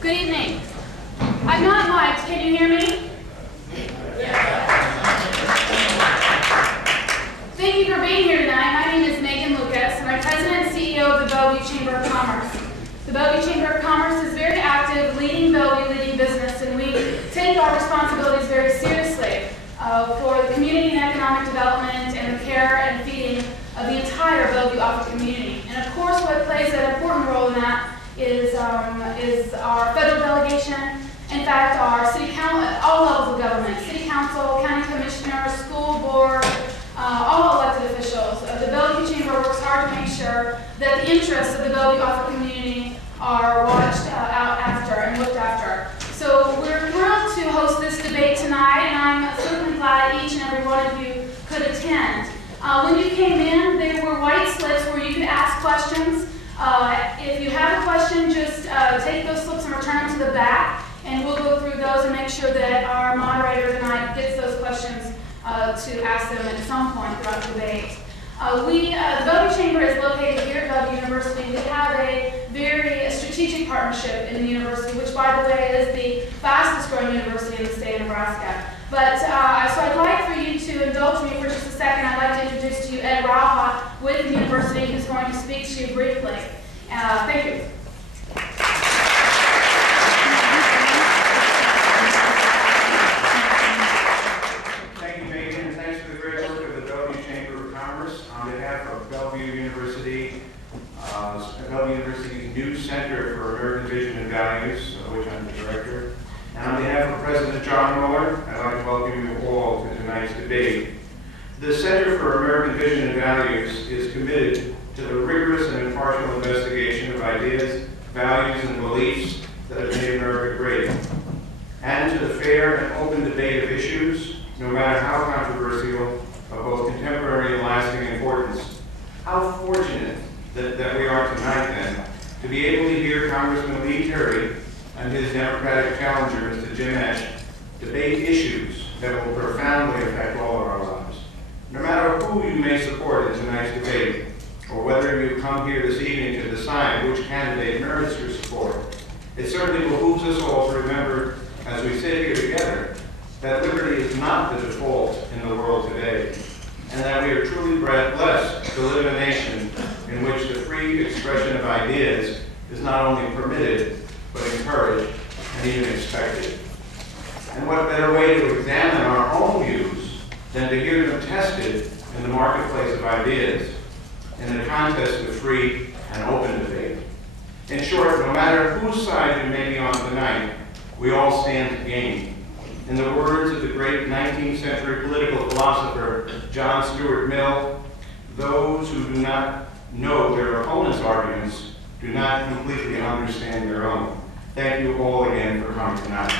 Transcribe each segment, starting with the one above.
Good evening. I'm not mic'd. Can you hear me? Thank you for being here tonight. My name is Megan Lucas, and I'm President and CEO of the Bellevue Chamber of Commerce. The Bellevue Chamber of Commerce is very active, leading Bellevue, leading business, and we take our responsibilities very seriously for the community and economic development and the care and feeding of the entire Bellevue Offutt community. And of course, what plays an important role in that is our federal delegation. In fact, our city council, all levels of government, city council, county commissioner, school board, all elected officials. The Bellevue Chamber works hard to make sure that the interests of the Bellevue Offutt community are watched out after and looked after. So we're thrilled to host this debate tonight, and I'm certainly glad each and every one of you could attend. When you came in, there were white slips where you could ask questions. If you have a question, just take those slips and return them to the back, and we'll go through those and make sure that our moderator tonight gets those questions to ask them at some point throughout the debate. The Bellevue Chamber is located here at Bellevue University. We have a very strategic partnership in the university, which, by the way, is the fastest growing university in the state of Nebraska. But so I'd like for you to indulge me for just a second. I'd like to introduce to you Ed Rauha with the university, who's going to speak to you briefly. Thank you. Thank you, Megan, and thanks for the great work of the Bellevue Chamber of Commerce. On behalf of Bellevue University, Bellevue University's new Center for American Vision and Values, of which I'm the director, and on behalf of President John Mueller, I'd like to welcome you all to tonight's debate. The Center for American Vision and Values is committed to the rigorous and impartial investigation of ideas, values, and beliefs that have made America great, and to the fair and open debate of issues, no matter how controversial, of both contemporary and lasting importance. How fortunate that we are tonight, then, to be able to hear Congressman Lee Terry and his Democratic challenger, Mr. Jim Esch, debate issues that will profoundly affect all of our lives. No matter who you may support in tonight's debate, or whether you come here this evening to decide which candidate merits your support, it certainly behooves us all to remember, as we sit here together, that liberty is not the default in the world today, and that we are truly blessed to live in a nation in which the free expression of ideas is not only permitted, but encouraged and even expected. And what better way to examine our own views than to hear them tested in the marketplace of ideas, in the contest of free and open debate. In short, no matter whose side you may be on tonight, we all stand to gain. In the words of the great 19th century political philosopher John Stuart Mill, those who do not know their opponent's arguments do not completely understand their own. Thank you all again for coming tonight.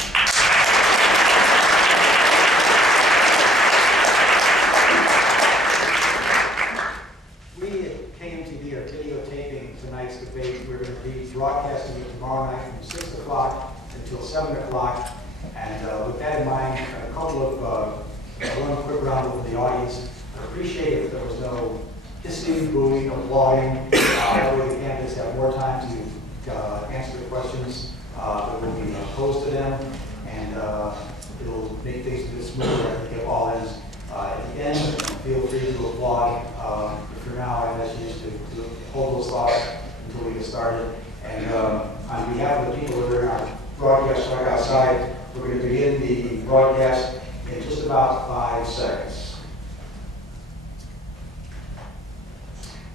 We came to be videotaping tonight's debate. We're going to be broadcasting it tomorrow night from 6 o'clock until 7 o'clock. And with that in mind, a couple of one quick round over the audience. I appreciate if there was no hissing, booing, applauding. That way the candidates have more time to answer the questions that will be posed to them, and it'll make things a bit smoother. I think if all is at the end, feel free to applaud. For now, I'd ask you to hold those thoughts until we get started. And on behalf of the people that are in our broadcast right outside, we're going to begin the broadcast in just about 5 seconds.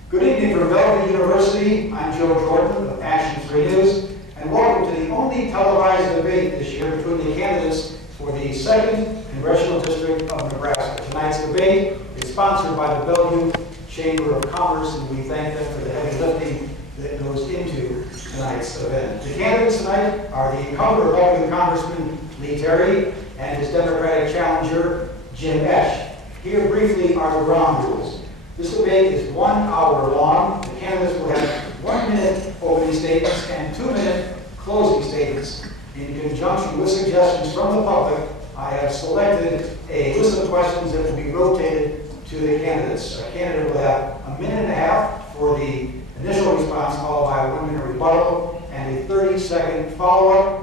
Good evening from Bellevue University. I'm Joe Jordan of Action 3 News, and welcome to the only televised debate this year between the candidates for the 2nd Congressional District of Nebraska. Tonight's debate is sponsored by the Bellevue Chamber of Commerce, and we thank them for the heavy lifting that goes into tonight's event. The candidates tonight are the incumbent Republican Congressman Lee Terry and his Democratic challenger Jim Esch. Here briefly are the ground rules. This debate is 1 hour long. The candidates will have 1 minute opening statements and 2-minute closing statements. In conjunction with suggestions from the public, I have selected a list of questions that will be rotated to the candidates. A candidate will have 1.5 minutes for the initial response, followed by a 1-minute rebuttal and a 30-second follow-up.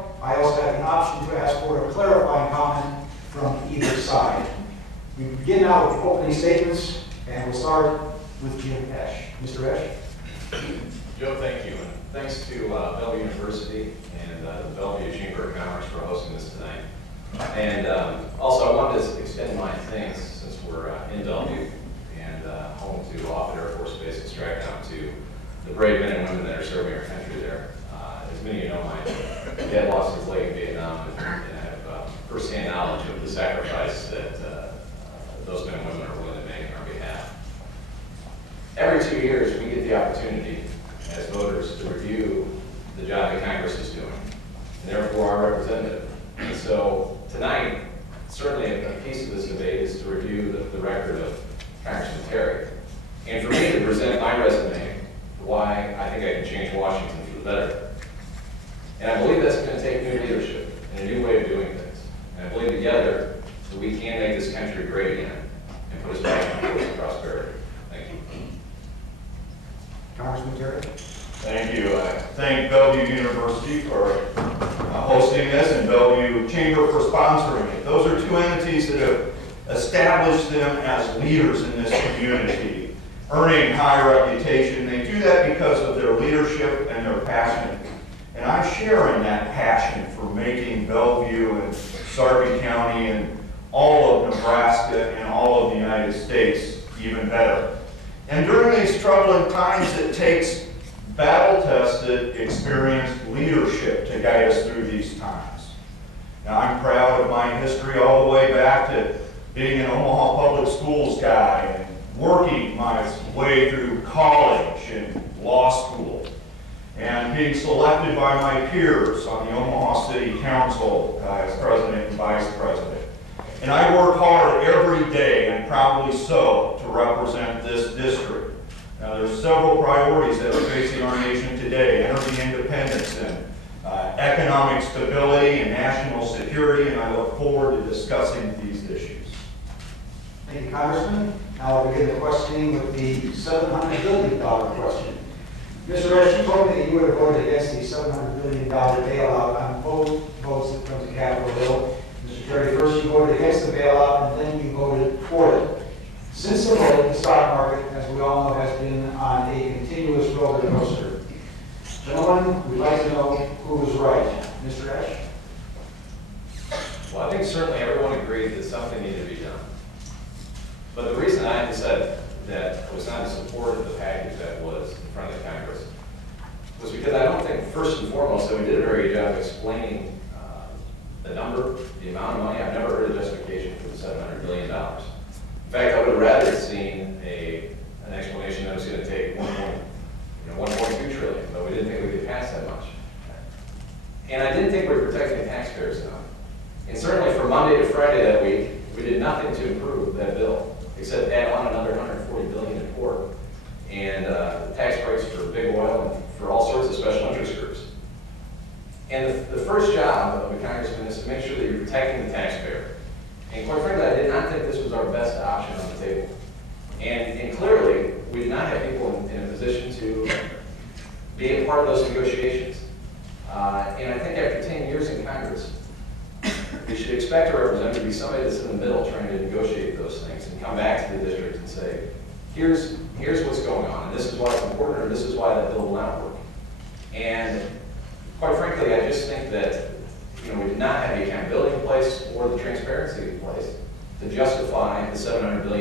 Mr. Esch? Joe, thank you. And thanks to Bellevue University and the Bellevue Chamber of Commerce for hosting this tonight. And also, I wanted to extend my thanks, since we're in Bellevue and home to Offutt Air Force Base and Stratcom, to the brave men and women that are serving our country there. As many of you know, my dad lost his leg in Vietnam, and I have firsthand knowledge of the sacrifice that those men and women are willing to make on our behalf. Every 2 years, we get the opportunity as voters to review the job that Congress is doing, and therefore our representative. And so tonight, certainly a piece of this debate is to review the record of Congressman Terry, and for me to present my resume for why I think I can change Washington for the better. And I believe that's going to take new leadership and a new way of doing things. And I believe together that we can make this country great again and put us back on course of prosperity. Thank you. Congressman Terry? Thank you. I thank Bellevue University for hosting this and Bellevue Chamber for sponsoring it. Those are two entities that have established them as leaders in this community, earning high reputation. They do that because of their leadership and their passion. And I share in that passion for making Bellevue and Sarpy County and all of Nebraska and all of the United States even better. And during these troubling times, it takes battle-tested, experienced leadership to guide us through these times. Now, I'm proud of my history all the way back to being an Omaha Public Schools guy and working my way through college and law school, and being selected by my peers on the Omaha City Council as president and vice president. And I work hard every day, and proudly so, to represent this district. Now, there's several priorities that are facing our nation today: energy independence and economic stability and national security, and I look forward to discussing these issues. Thank you, Congressman. Now I'll begin the questioning with the $700 billion question. Mr. Esch, you told me that you would have voted against the $700 billion bailout on both votes that come to Capitol Hill. Mr. Terry, first you voted against the bailout, and then you voted for it. Since the vote, the stock market, as we all know, has been on a continuous roller coaster. Gentlemen, we'd like to know who was right. Mr. Esch? Well, I think certainly everyone agreed that something needed to be done. But the reason I said that I was not in support of the package that was in front of the Congress was because I don't think, first and foremost, that we did a very good job explaining the number, the amount of money. I've never heard a justification for the $700 billion. In fact, I would have rather seen an explanation that was going to take 1.2 trillion, but we didn't think we could pass that much. And I didn't think we were protecting the taxpayers enough. And certainly from Monday to Friday that week, we did nothing to improve that bill, except add on another $140 billion in pork and the tax breaks for big oil and for all sorts of special interest groups. And the first job of a congressman is to make sure that you're protecting the taxpayer. And quite frankly, I did not think this was our best option on the table. And clearly, we did not have people in a position to be a part of those negotiations. And I think after 10 years in Congress, we should expect a representative to be somebody that's in the middle trying to negotiate those things and come back to the district and say, here's what's going on, and this is why it's important, or this is why that bill will not work. And quite frankly, I just think that we did not have the accountability in place or the transparency in place to justify the $700 billion